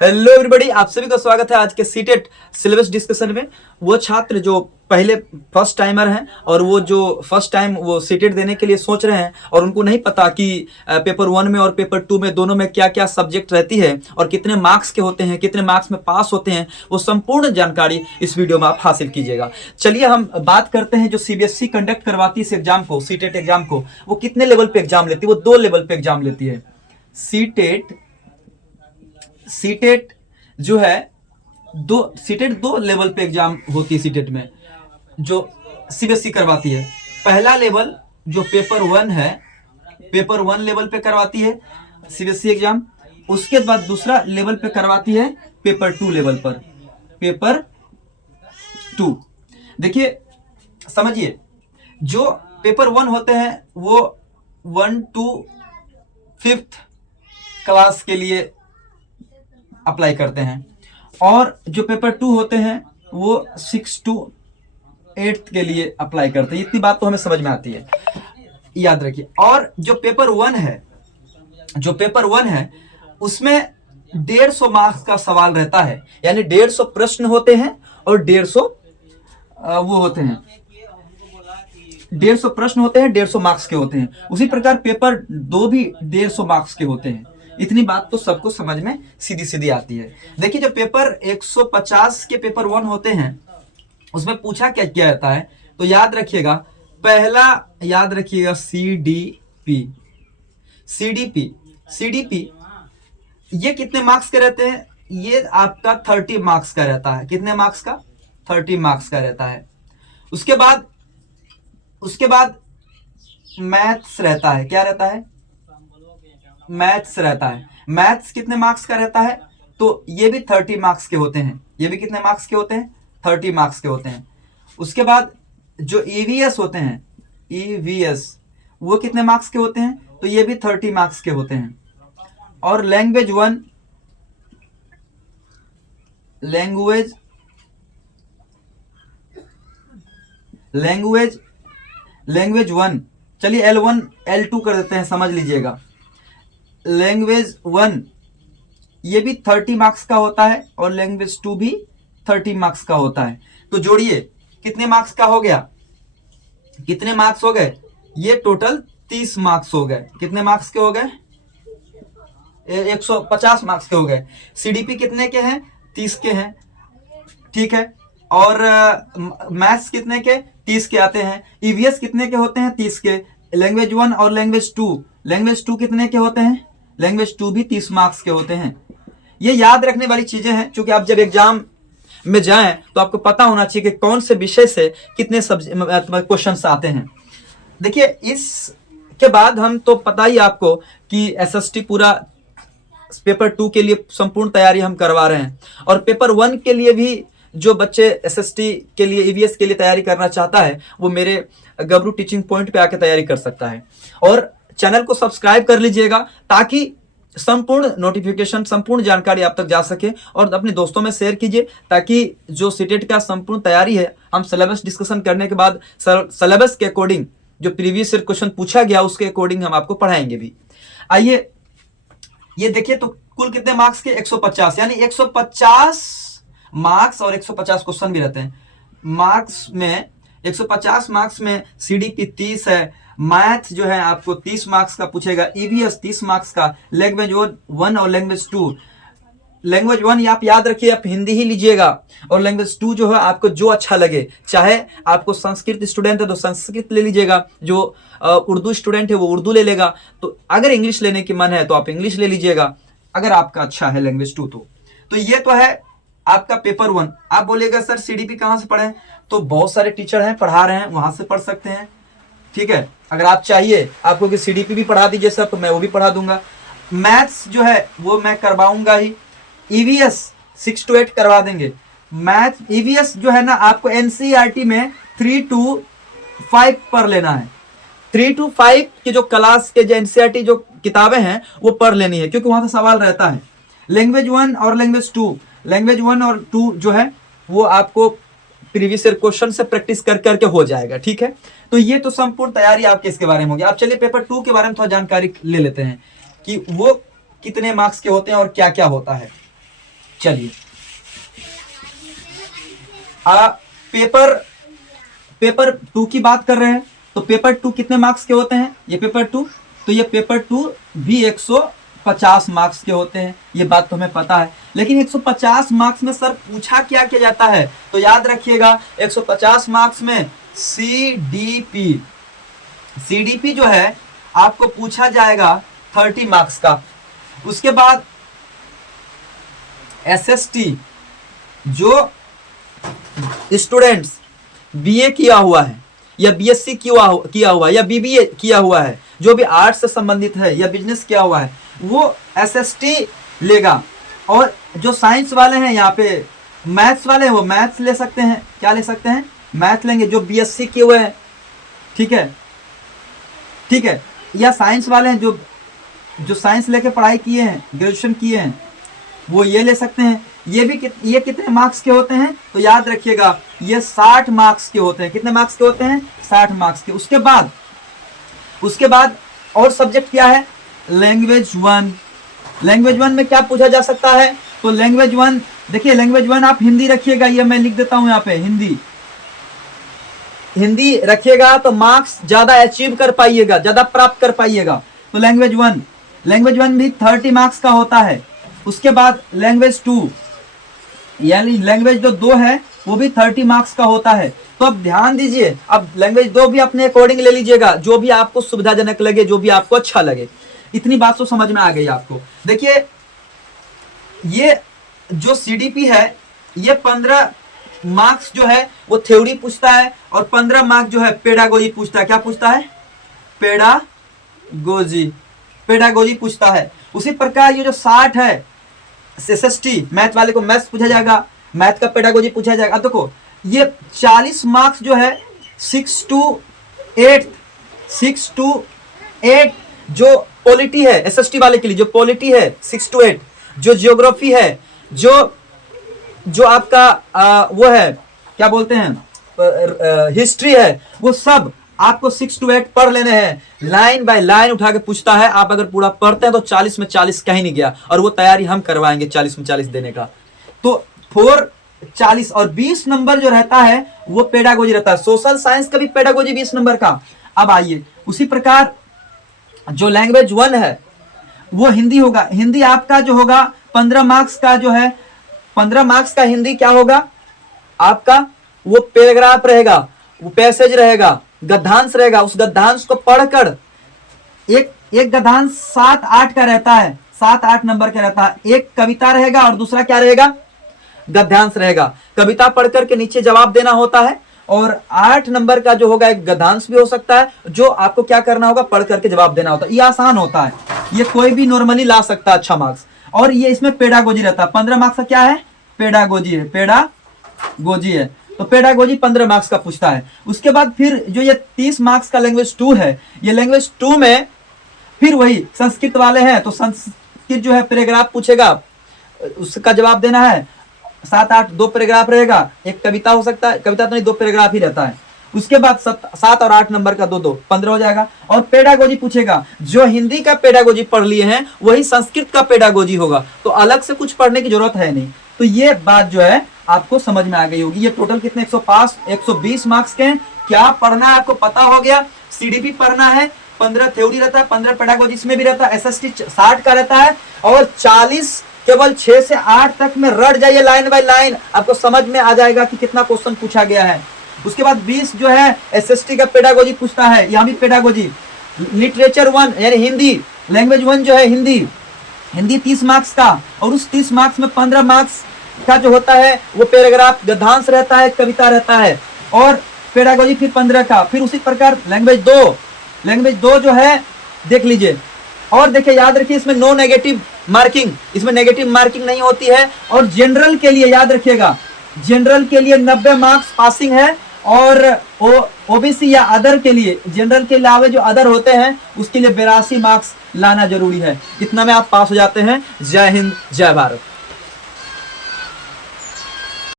Hello everybody, आप सभी का स्वागत है आज के सीटेट सिलेबस डिस्कशन में। वो छात्र जो पहले फर्स्ट टाइमर हैं और वो जो फर्स्ट टाइम वो सीटेट देने के लिए सोच रहे हैं और उनको नहीं पता कि पेपर 1 में और पेपर 2 में दोनों में क्या क्या सब्जेक्ट रहती है और कितने मार्क्स के होते हैं, कितने मार्क्स में पास होते हैं, वो संपूर्ण जानकारी इस वीडियो में आप हासिल कीजिएगा। चलिए हम बात करते हैं जो सीबीएसई कंडक्ट करवाती है इस एग्जाम को, सीटेट एग्जाम को, वो कितने लेवल पे एग्जाम लेती है। वो 2 लेवल पे एग्जाम लेती है। सीटेट जो है सीटेट 2 लेवल पे एग्जाम होती है। सीटेट में जो सीबीएसई करवाती है, पहला लेवल जो पेपर 1 है, पेपर 1 लेवल पे करवाती है सीबीएसई एग्जाम। उसके बाद दूसरा लेवल पे करवाती है पेपर 2 लेवल पर, पेपर 2। देखिए समझिए, जो पेपर 1 होते हैं वो 1 to 5th क्लास के लिए अप्लाई करते हैं और जो पेपर 2 होते हैं वो 6 to 8th के लिए अप्लाई करते हैं। इतनी बात तो हमें समझ में आती है, याद रखिए। और जो पेपर 1 है उसमें 150 मार्क्स का सवाल रहता है, यानी 150 प्रश्न होते हैं और 150 वो होते हैं, 150 प्रश्न होते हैं, 150 मार्क्स के होते हैं। उसी प्रकार पेपर 2 भी 150 मार्क्स के होते हैं। इतनी बात तो सबको समझ में सीधी सीधी आती है। देखिए, जो पेपर 150 के पेपर 1 होते हैं उसमें पूछा क्या क्या रहता है, तो याद रखिएगा, पहला याद रखिएगा सीडीपी ये कितने मार्क्स के रहते हैं? ये आपका 30 मार्क्स का रहता है। कितने मार्क्स का? 30 मार्क्स का रहता है। उसके बाद मैथ्स रहता है। क्या रहता है? मैथ्स रहता है। मैथ्स कितने मार्क्स का रहता है? तो ये भी 30 मार्क्स के होते हैं। ये भी कितने मार्क्स के होते हैं? 30 मार्क्स के होते हैं। उसके बाद जो ईवीएस होते हैं, ईवीएस, वो कितने मार्क्स के होते हैं? तो ये भी 30 मार्क्स के होते हैं। और लैंग्वेज 1, चलिए L1 L2 कर देते हैं, समझ लीजिएगा। लैंग्वेज 1 ये भी 30 मार्क्स का होता है और लैंग्वेज 2 भी 30 मार्क्स का होता है। तो जोड़िए, कितने मार्क्स का हो गया? कितने मार्क्स हो गए? ये टोटल 30 मार्क्स हो गए। कितने मार्क्स के हो गए? 150 मार्क्स के हो गए। सीडीपी कितने के हैं? 30 के हैं, ठीक है। और मैथ्स कितने के? 30 के आते हैं। ईवीएस कितने के होते हैं? 30 के। लैंग्वेज 1 और लैंग्वेज 2 कितने के होते हैं? लैंग्वेज 2 भी 30 मार्क्स के होते हैं। ये याद रखने वाली चीजें हैं, क्योंकि आप जब एग्जाम में जाएं तो आपको पता होना चाहिए कि कौन से विषय से कितने क्वेश्चंस आते हैं। देखिए, इसके बाद हम तो पता ही आपको कि एसएसटी पूरा पेपर 2 के लिए संपूर्ण तैयारी हम करवा रहे हैं और पेपर 1 के लिए भी जो बच्चे एसएसटी के लिए, ईवीएस के लिए तैयारी करना चाहता है वो मेरे गबरू टीचिंग पॉइंट पे आके तैयारी कर सकता है। और चैनल को सब्सक्राइब कर लीजिएगा ताकि संपूर्ण नोटिफिकेशन, संपूर्ण जानकारी आप तक जा सके, और अपने दोस्तों में शेयर कीजिए ताकि जो सीटेट का संपूर्ण तैयारी है, हम सिलेबस डिस्कशन करने के बाद सिलेबस के अकॉर्डिंग जो प्रीवियस ईयर क्वेश्चन पूछा गया उसके अकॉर्डिंग हम आपको पढ़ाएंगे भी। आइए ये देखिए, तो कुल कितने मार्क्स के? 150, यानी 150 मार्क्स और 150 क्वेश्चन भी रहते हैं। मार्क्स में 150 मार्क्स में सीडीपी 30 है, मैथ जो है आपको 30 मार्क्स का पूछेगा, ईवीएस 30 मार्क्स का, लैंग्वेज 1 और लैंग्वेज 2। लैंग्वेज 1 आप याद रखिए, आप हिंदी ही लीजिएगा, और लैंग्वेज 2 जो है आपको जो अच्छा लगे, चाहे आपको संस्कृत स्टूडेंट है तो संस्कृत ले लीजिएगा, जो उर्दू स्टूडेंट है वो उर्दू ले लेगा, तो अगर इंग्लिश लेने की मन है तो आप इंग्लिश ले लीजिएगा, अगर आपका अच्छा है लैंग्वेज 2 तो ये तो है आपका पेपर 1। आप बोलिएगा सर सीडीपी कहां से पढ़ें? तो बहुत सारे टीचर हैं, पढ़ा रहे हैं, वहां से पढ़ सकते हैं, ठीक है। अगर आप चाहिए आपको कि सीडीपी भी पढ़ा दीजिए सर, तो मैं वो भी पढ़ा दूंगा। मैथ्स जो है वो मैं करवाऊंगा ही। ईवीएस 6 to 8 करवा देंगे। मैथ ईवीएस जो है ना, आपको एनसीईआरटी में 3 to 5 पढ़ लेना है। 3 to 5 की जो क्लास के जो एनसीईआरटी जो किताबें हैं वो पढ़ लेनी है, क्योंकि वहां से सवाल रहता है। लैंग्वेज 1 और लैंग्वेज 2 जो है वो आपको प्रीवियस ईयर क्वेश्चन से प्रैक्टिस कर करके हो जाएगा, ठीक है। तो ये तो संपूर्ण तैयारी आपके इसके बारे में होगी। आप चलिए पेपर 2 के बारे में थोड़ा जानकारी ले लेते हैं कि वो कितने मार्क्स के होते हैं और क्या क्या होता है। चलिए पेपर 2 की बात कर रहे हैं, तो पेपर 2 कितने मार्क्स के होते हैं? ये पेपर 2, तो ये पेपर 2 भी 150 मार्क्स के होते हैं, ये बात तो हमें पता है। लेकिन 150 मार्क्स में सर पूछा क्या किया जाता है? तो याद रखिएगा 150 मार्क्स में सीडीपी जो है आपको पूछा जाएगा 30 मार्क्स का। उसके बाद एसएसटी, जो स्टूडेंट्स बीए किया हुआ है या बीएससी किया हुआ है या बीबीए किया हुआ है, जो भी आर्ट्स से संबंधित है या बिजनेस किया हुआ है, वो एसएसटी लेगा। और जो साइंस वाले हैं, यहाँ पे मैथ्स वाले हैं, वो मैथ्स ले सकते हैं। क्या ले सकते हैं? मैथ लेंगे, जो बीएससी किए हुए हैं, ठीक है, ठीक है। या साइंस वाले हैं जो साइंस लेके पढ़ाई किए हैं, ग्रेजुएशन किए हैं, वो ये ले सकते हैं। ये कितने मार्क्स के होते हैं? तो याद रखिएगा ये 60 मार्क्स के होते हैं। कितने मार्क्स के होते हैं? 60 मार्क्स के। उसके बाद और सब्जेक्ट क्या है? लैंग्वेज 1। लैंग्वेज 1 में क्या पूछा जा सकता है? तो लैंग्वेज 1, देखिए लैंग्वेज 1 आप हिंदी रखिएगा, ये मैं लिख देता हूं यहाँ पे, हिंदी रखिएगा तो मार्क्स ज्यादा अचीव कर पाइएगा, ज्यादा प्राप्त कर पाइएगा। तो लैंग्वेज 1 भी 30 मार्क्स का होता है। उसके बाद लैंग्वेज 2, यानी लैंग्वेज जो 2 है वो भी 30 मार्क्स का होता है। तो अब ध्यान दीजिए, अब लैंग्वेज 2 भी अपने अकॉर्डिंग ले लीजिएगा, जो भी आपको सुविधाजनक लगे, जो भी आपको अच्छा लगे। इतनी बात तो समझ में आ गई आपको। देखिए ये जो सीडीपी है, ये 15 मार्क्स जो है वो थ्योरी पूछता है और 15 मार्क्स जो है पेडागोजी पूछता है। क्या पूछता है? पेडागोजी पूछता है। उसी प्रकार ये जो 60 है एसएसटी, मैथ वाले को मैथ्स पूछा जाएगा, मैथ का पेडागोजी पूछा जाएगा। अब देखो ये 40 मार्क्स जो है 6 to 8 जो पॉलिटी है एसएसटी वाले के लिए, जो पॉलिटी है 6 to 8, जो जियोग्राफी है, जो आपका वो है, क्या बोलते हैं, हिस्ट्री है, वो सब आपको 6 to 8 पढ़ लेने हैं। लाइन बाय लाइन उठा के पूछता है। आप अगर पूरा पढ़ते हैं तो 40 में 40 कहीं नहीं गया, और वो तैयारी हम करवाएंगे 40 में 40 देने का। तो 4 40 और 20 नंबर जो रहता है वो पेडागोजी रहता है। सोशल साइंस का भी पेडागोजी 20 नंबर का। अब आइए उसी प्रकार जो लैंग्वेज 1 है वो हिंदी होगा। हिंदी आपका जो होगा 15 मार्क्स का जो है, 15 मार्क्स का हिंदी क्या होगा आपका? वो पैराग्राफ रहेगा, वो पैसेज रहेगा, गद्यांश रहेगा। उस गद्यांश को पढ़कर एक गद्यांश 7-8 का रहता है, 7-8 नंबर का रहता है। एक कविता रहेगा और दूसरा क्या रहेगा? गद्यांश रहेगा। कविता पढ़कर के नीचे जवाब देना होता है, और 8 नंबर का जो होगा एक गद्यांश भी हो सकता है, जो आपको क्या करना होगा? पढ़ करके जवाब देना होता है। ये आसान होता है, ये कोई भी नॉर्मली ला सकता है अच्छा मार्क्स। और ये इसमें पेडागोजी रहता है। 15 मार्क्स का क्या है? पेडागोजी है। तो पेडागोजी 15 मार्क्स का पूछता है। उसके बाद फिर जो ये 30 मार्क्स का लैंग्वेज 2 है, ये लैंग्वेज 2 में फिर वही संस्कृत वाले हैं, तो संस्कृत जो है पैराग्राफ पूछेगा, उसका जवाब देना है। 7-8 2 पैराग्राफ रहेगा, एक कविता हो सकता है, कविता तो नहीं, 2 पैराग्राफ ही रहता है। उसके बाद 7 और 8 नंबर का 2-2 15 हो जाएगा। और पेडागोजी पूछेगा, जो हिंदी का पेडागोजी पढ़ लिए हैं वही संस्कृत का पेडागोजी होगा, तो अलग से कुछ पढ़ने की जरूरत है नहीं। तो ये बात जो है आपको समझ में आ गई होगी। ये टोटल कितने 120 मार्क्स के हैं। क्या पढ़ना है आपको पता हो गया। सीडीपी पढ़ना है, 15 थ्योरी रहता है, 15 पेडागोजी इसमें भी रहता है, एसएसटी 60 का रहता है, और 40 केवल 6 से 8 तक में रट जाइए लाइन बाय लाइन, आपको समझ में आ जाएगा कि कितना क्वेश्चन पूछा गया है। उसके बाद 20 जो है एसएसटी का पेडागोजी पूछता है, यहाँ भी पेडागोजी। लिटरेचर 1 यानी हिंदी, लैंग्वेज 1 जो है हिंदी 30 मार्क्स का, और उस 30 मार्क्स में 15 मार्क्स का जो होता है वो पैराग्राफ गद्यांश रहता है, कविता रहता है, और पेडागोजी फिर 15 का। फिर उसी प्रकार लैंग्वेज 2 जो है देख लीजिए, और देखिए याद रखिए इसमें नो नेगेटिव मार्किंग, इसमें नेगेटिव मार्किंग नहीं होती है। और जनरल के लिए याद रखिएगा, जनरल के लिए 90 मार्क्स पासिंग है, और ओबीसी या अदर के लिए, जनरल के अलावा जो अदर होते हैं उसके लिए 82 मार्क्स लाना जरूरी है। इतना में आप पास हो जाते हैं। जय हिंद, जय भारत।